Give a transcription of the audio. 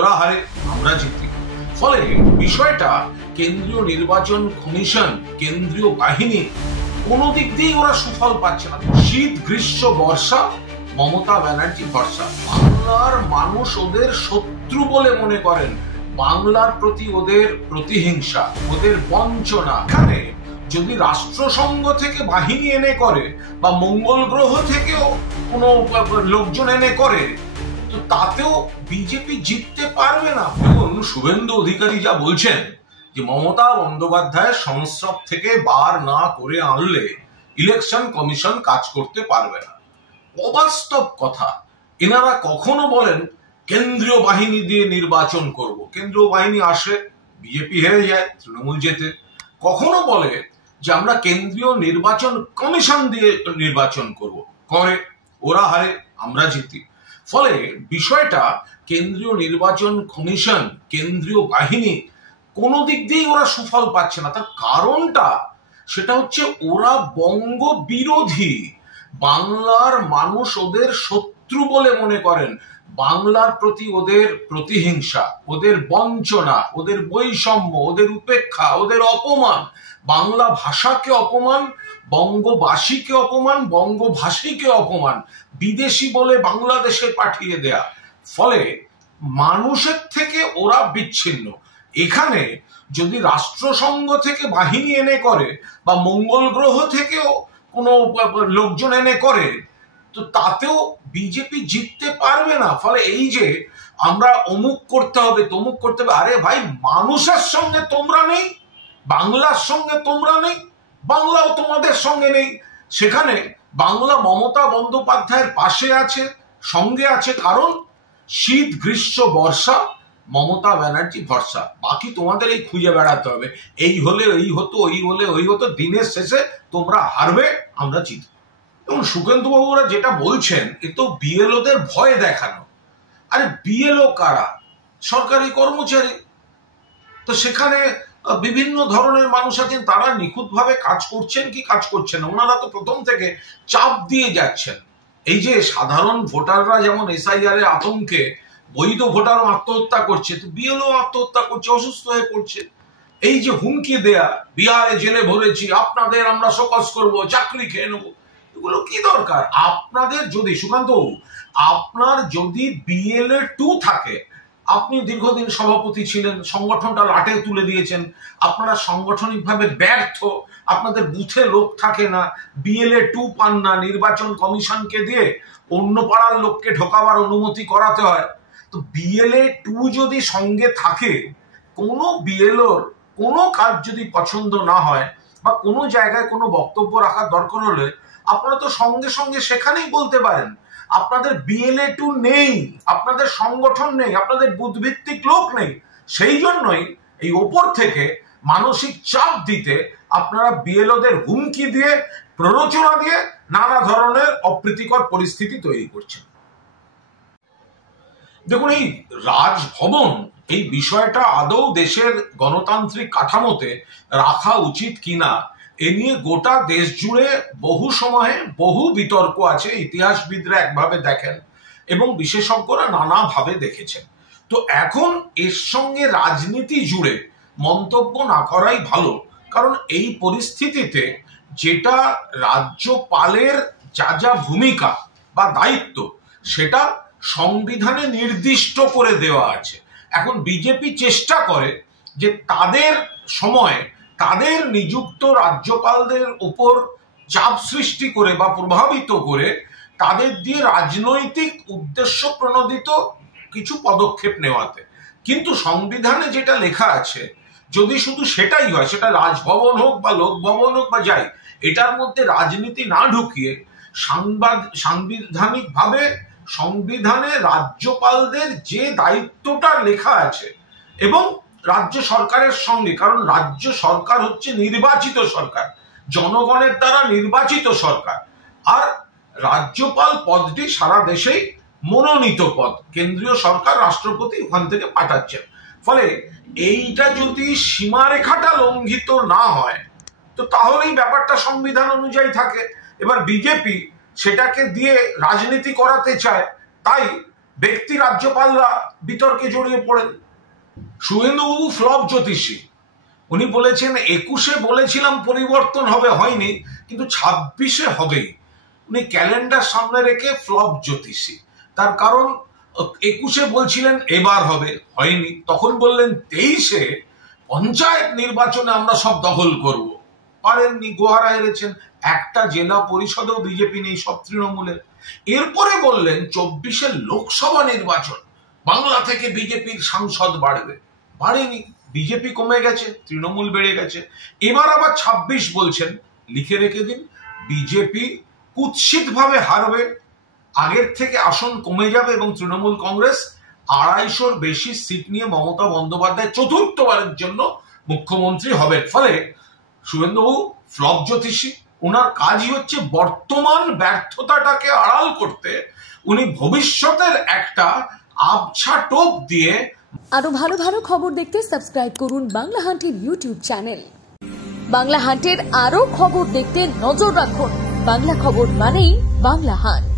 ওরা হারে আমরা জিতি। ফলে বিষয়টা কেন্দ্রীয় নির্বাচন কমিশন, কেন্দ্রীয় বাহিনী কোনো দিক দিয়ে ওরা সুফল পাচ্ছে না। শীত গ্রীষ্ম বর্ষা মমতা ব্যানার্জি ভরসা। বাংলার মানুষ ওদের শত্রু বলে মনে করেন, বাংলার প্রতি ওদের প্রতিহিংসা, ওদের বঞ্চনা। এখানে যদি রাষ্ট্রসংঘ থেকে বাহিনী এনে করে বা মঙ্গল গ্রহ থেকেও কোনো লোকজন এনে করে, তো তাতেও বিজেপি জিততে পারবে না। দেখুন, শুভেন্দু অধিকারী যা বলছেন যে মমতা বন্দ্যোপাধ্যায়ের সংস্রব থেকে বার না করে আনলে ইলেকশন কমিশন কাজ করতে পারবে না, অবাস্তব কথা। এনারা কখনো বলেন কেন্দ্রীয় বাহিনী দিয়ে নির্বাচন করব, কেন্দ্রীয় বাহিনী আসে, বিজেপি হেরে যায়, তৃণমূল জেতে। কখনো বলে যে আমরা কেন্দ্রীয় নির্বাচন কমিশন দিয়ে নির্বাচন করব, করে ওরা হারে আমরা জিতি। ফলে বিষয়টা কেন্দ্রীয় নির্বাচন কমিশন, কেন্দ্রীয় বাহিনী কোনো দিক দিয়েই ওরা সুফল পাচ্ছে না। তার কারণটা সেটা হচ্ছে ওরা বঙ্গ বিরোধী, বাংলার মানুষ ওদের শত্রু বলে মনে করেন, বাংলার প্রতি ওদের প্রতিহিংসা, ওদের বঞ্চনা, ওদের বৈষম্য, ওদের উপেক্ষা, ওদের অপমান, বাংলা ভাষাকে অপমান, বঙ্গবাসীকে অপমান, বঙ্গভাষীকে অপমান, বিদেশি বলে বাংলাদেশে পাঠিয়ে দেয়া। ফলে মানুষের থেকে ওরা বিচ্ছিন্ন। এখানে যদি রাষ্ট্রসংঘ থেকে বাহিনী এনে করে বা মঙ্গল গ্রহ থেকেও কোনো লোকজন এনে করে, তো তাতেও বিজেপি জিততে পারবে না। ফলে এই যে আমরা অমুক করতে হবে, তমুক করতে হবে, আরে ভাই, মানুষের সঙ্গে তোমরা নেই, বাংলার সঙ্গে তোমরা নেই, বাংলাও তোমাদের সঙ্গে নেই। সেখানে বাংলা মমতা বন্দ্যোপাধ্যায়ের পাশে আছে, সঙ্গে আছে, কারণ শীত গ্রীষ্ম বর্ষা মমতা ব্যানার্জি ভরসা। বাকি তোমাদের এই খুঁজে বেড়াতে হবে, এই হলে এই হতো, ওই হলে ওই হতো, দিনের শেষে তোমরা হারবে, আমরা জিতব। এবং সুকেন্দু বাবুরা যেটা বলছেন, এ তো বিএলওদের ভয় দেখানো। আরে বিএলও কারা? সরকারি কর্মচারী। তো সেখানে বিভিন্ন ধরনের মানুষ আছেন, তারা নিখুঁতভাবে কাজ করছেন কি কাজ করছেন না, ওনারা তো প্রথম থেকে চাপ দিয়ে যাচ্ছেন। এই যে সাধারণ ভোটাররা যেমন এসআইআর এর আতঙ্কে বৈধ ভোটারও আত্মহত্যা করছে, তো বিএলও আত্মহত্যা করছে, অসুস্থ হয়ে পড়ছে। এই যে হুমকি দেয়া, বিহারে জেলে ভরেছি, আপনাদের আমরা শোকজ করব, চাকরি খেয়ে নেবো, এগুলো কি দরকার? আপনাদের যদি, সুকান্ত, আপনার যদি বিএলএ 2 থাকে, আপনি দীর্ঘদিন সভাপতি ছিলেন, সংগঠনটা লাটে তুলে দিয়েছেন, আপনারা সাংগঠনিকভাবে ব্যর্থ, আপনাদের বুথে লোক থাকে না, বিএলএ 2 পান না, নির্বাচন কমিশনকে দিয়ে অন্য পাড়ার লোককে ঢোকাবার অনুমতি করাতে হয়। তো বিএলএ 2 যদি সঙ্গে থাকে, কোনো বিএলওর কোনো কাজ যদি পছন্দ না হয় বা কোনো জায়গায় কোনো বক্তব্য রাখার দরকার হলে আপনারা তো সঙ্গে সঙ্গে সেখানেই বলতে পারেন। আপনাদের বিএলএ 2 নেই, আপনাদের সংগঠন নেই, আপনাদের বুথ ভিত্তিক লোক নেই। সেই জন্যই এই ওপর থেকে মানসিক চাপ দিতে আপনারা বিএলওদের হুমকি দিয়ে, প্ররোচনা দিয়ে নানা ধরনের অপ্রীতিকর পরিস্থিতি তৈরি করছেন। দেখুন, এই রাজভবন, এই বিষয়টা আদৌ দেশের গণতান্ত্রিক কাঠামোতে রাখা উচিত কিনা, এ নিয়ে গোটা দেশ জুড়ে বহু সময়ে বহু বিতর্ক আছে। ইতিহাসবিদরা একভাবে দেখেন এবং বিশেষজ্ঞরা নানাভাবে দেখেছেন। তো এখন এর সঙ্গে রাজনীতি জুড়ে মন্তব্য না করাই ভালো, কারণ এই পরিস্থিতিতে যেটা রাজ্যপালের যা যা ভূমিকা বা দায়িত্ব, সেটা সংবিধানে নির্দিষ্ট করে দেওয়া আছে। এখন বিজেপি চেষ্টা করে যে তাদের সময় তাদের নিযুক্ত রাজ্যপালদের উপর চাপ সৃষ্টি করে বা প্রভাবিত করে তাদের দিয়ে রাজনৈতিক উদ্দেশ্য প্রণোদিত কিছু পদক্ষেপ নেওয়াতে। কিন্তু সংবিধানে যেটা লেখা আছে, যদি শুধু সেটাই হয়, সেটা রাজভবন হোক বা লোকভবন হোক বা যাই, এটার মধ্যে রাজনীতি না ঢুকিয়ে সাংবিধানিকভাবে সংবিধানে রাজ্যপালদের যে দায়িত্বটা লেখা আছে এবং রাজ্য সরকারের সঙ্গে, কারণ রাজ্য সরকার হচ্ছে নির্বাচিত সরকার, জনগণের দ্বারা নির্বাচিত সরকার, আর রাজ্যপাল পদটি সারা দেশেই মনোনীত পদ, কেন্দ্রীয় সরকার, রাষ্ট্রপতি ওখান থেকে পাঠাচ্ছেন। ফলে এইটা যদি সীমারেখাটা লঙ্ঘিত না হয়, তো তাহলেই ব্যাপারটা সংবিধান অনুযায়ী থাকে। এবার বিজেপি সেটাকে দিয়ে রাজনীতি করাতে চায়, তাই ব্যক্তি রাজ্যপালরা বিতর্কে জড়িয়ে পড়েন। শুভেন্দুবাবু ফ্লপ জ্যোতিষী, উনি বলেছেন 21-এ বলেছিলাম পরিবর্তন হবে, হয়নি, কিন্তু 26-এ হবেই। উনি ক্যালেন্ডার সামনে রেখে ফ্লপ জ্যোতিষী। তার কারণ 21-এ বলছিলেন এবার হবে, হয়নি। তখন বললেন 23-এ পঞ্চায়েত নির্বাচনে আমরা সব দখল করব, পারেননি, গোহারা হেরেছেন। একটা জেলা পরিষদেও বিজেপি নেই, সব তৃণমূলের। এরপরে বললেন 24-এর লোকসভা নির্বাচন বাংলা থেকে বিজেপির সাংসদ বাড়বে, বাড়েনি, বিজেপি কমে গেছে, তৃণমূল বেড়ে গেছে। এবার আবার 26 বলছেন, লিখে রেখে দিন, বিজেপি কুৎসিত ভাবে হারবে, আগের থেকে আসন কমে যাবে এবং তৃণমূল কংগ্রেস 250-র বেশি সিট নিয়ে মমতা বন্দ্যোপাধ্যায় চতুর্থবারের জন্য মুখ্যমন্ত্রী হবেন। ফলে শুভেন্দুবাবু ফ্লপ জ্যোতিষী, ওনার কাজই হচ্ছে বর্তমান ব্যর্থতাটাকে আড়াল করতে উনি ভবিষ্যতের একটা আবছা টোপ দিয়ে। আরো ভালো ভালো খবর দেখতে সাবস্ক্রাইব করুন বাংলা হান্টের ইউটিউব চ্যানেল। বাংলা হান্টের আরো খবর দেখতে নজর রাখুন। বাংলা খবর মানেই বাংলা হান্ট।